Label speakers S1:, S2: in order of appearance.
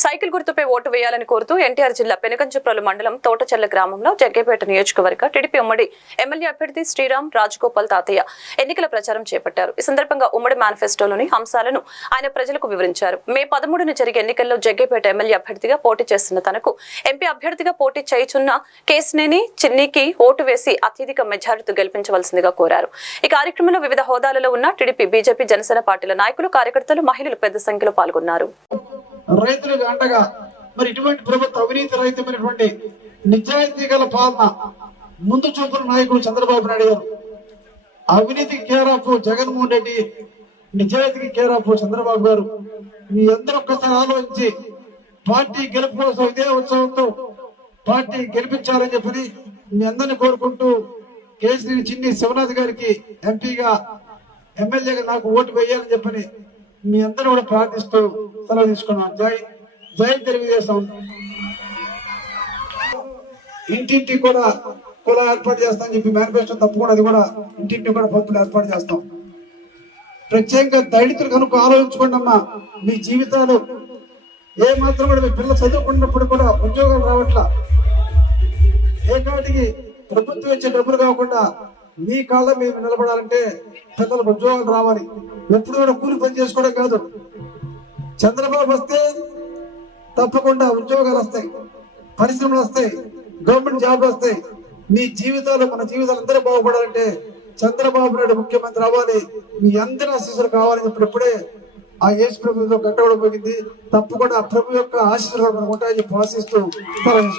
S1: Cycle గుర్తుపై vote వేయాలని కోరుతూ ఎన్టీఆర్ జిల్లా పెనుగంచుప్రలు మండలం తోటచెల్ల గ్రామంలో జగ్గేపేట నియోజకవర్గ టీడీపీ ఉమ్మడి ఎమ్మెల్యే అభ్యర్థి శ్రీరామ్ రాజగోపాల్ తాతయ్య ఎన్నికల ప్రచారం చేపట్టారు. ఈ సందర్భంగా ఉమ్మడి మేనిఫెస్టోలోని అంశాలను ఆయన ప్రజలకు వివరించారు. మే పదమూడున జరిగే ఎన్నికల్లో జగ్గేపేట ఎమ్మెల్యే అభ్యర్థిగా పోటీ చేస్తున్న తనకు ఎంపీ అభ్యర్థిగా పోటీ చేయుచున్న కేసినేని చిన్నికి ఓటు వేసి అత్యధిక మెజారిటీతో గెలిపించవలసిందిగా కోరారు. ఈ కార్యక్రమంలో వివిధ హోదాలలో ఉన్న టీడీపీ బీజేపీ జనసేన పార్టీల నాయకులు కార్యకర్తలు మహిళలు పెద్ద సంఖ్యలో పాల్గొన్నారు.
S2: రైతులకు అండగా మరి ఇటువంటి ప్రభుత్వ అవినీతి రహితమైనటువంటి నిజాయితీ గల పాలన ముందు చూపుల నాయకుడు చంద్రబాబు నాయుడు గారు. అవినీతికి కేరాఫ్ జగన్మోహన్ రెడ్డి నిజాయితీకి కేరాఫ్ చంద్రబాబు గారు. మీ అందరూ ఒక్కసారి ఆలోచించి పార్టీ గెలుపు కోసం ఇదే ఉత్సవంతో పార్టీ గెలిపించాలని చెప్పని మీ అందరిని కోరుకుంటూ కేసీని చిన్ని శివనాథ్ గారికి ఎంపీగా ఎమ్మెల్యేగా నాకు ఓటు వేయాలని చెప్పని మీ అందరూ కూడా ప్రార్థిస్తూ సెలవు తీసుకున్నాం. జై జై తెలుగుదేశం. ఇంటింటి కూడా కులా ఏర్పాటు చేస్తాం చెప్పి మేనిఫెస్టో తప్పకుండా అది కూడా ఇంటింటి కూడా పప్పులు ఏర్పాటు చేస్తాం. ప్రత్యేకంగా దళితులు కనుక ఆలోచించుకోండి అమ్మా మీ జీవితాలు ఏ మాత్రం కూడా మీ పిల్లలు చదువుకున్నప్పుడు కూడా ఉద్యోగాలు రావట్లా. ఏ కాటికి ప్రభుత్వం ఇచ్చే డబ్బులు కాకుండా మీ కాళ్ళ మేము నిలబడాలంటే పిల్లలకు ఉద్యోగాలు రావాలి. ఎప్పుడు కూడా కూలి పని చేసుకోవడం కాదు. చంద్రబాబు వస్తే తప్పకుండా ఉద్యోగాలు వస్తాయి పరిశ్రమలు వస్తాయి గవర్నమెంట్ జాబ్లు వస్తాయి. మీ జీవితాలు మన జీవితాలు అందరూ బాగుపడాలంటే చంద్రబాబు నాయుడు ముఖ్యమంత్రి అవ్వాలి. మీ అందరి ఆశీస్సులు కావాలని చెప్పినప్పుడే ఆ యేసు ప్రభుత్వం గట్టవడం పోయింది తప్పకుండా ఆ ప్రభు యొక్క ఆశీస్సులు మనకు ఉంటాయని చెప్పి ఆశిస్తూ సెలవు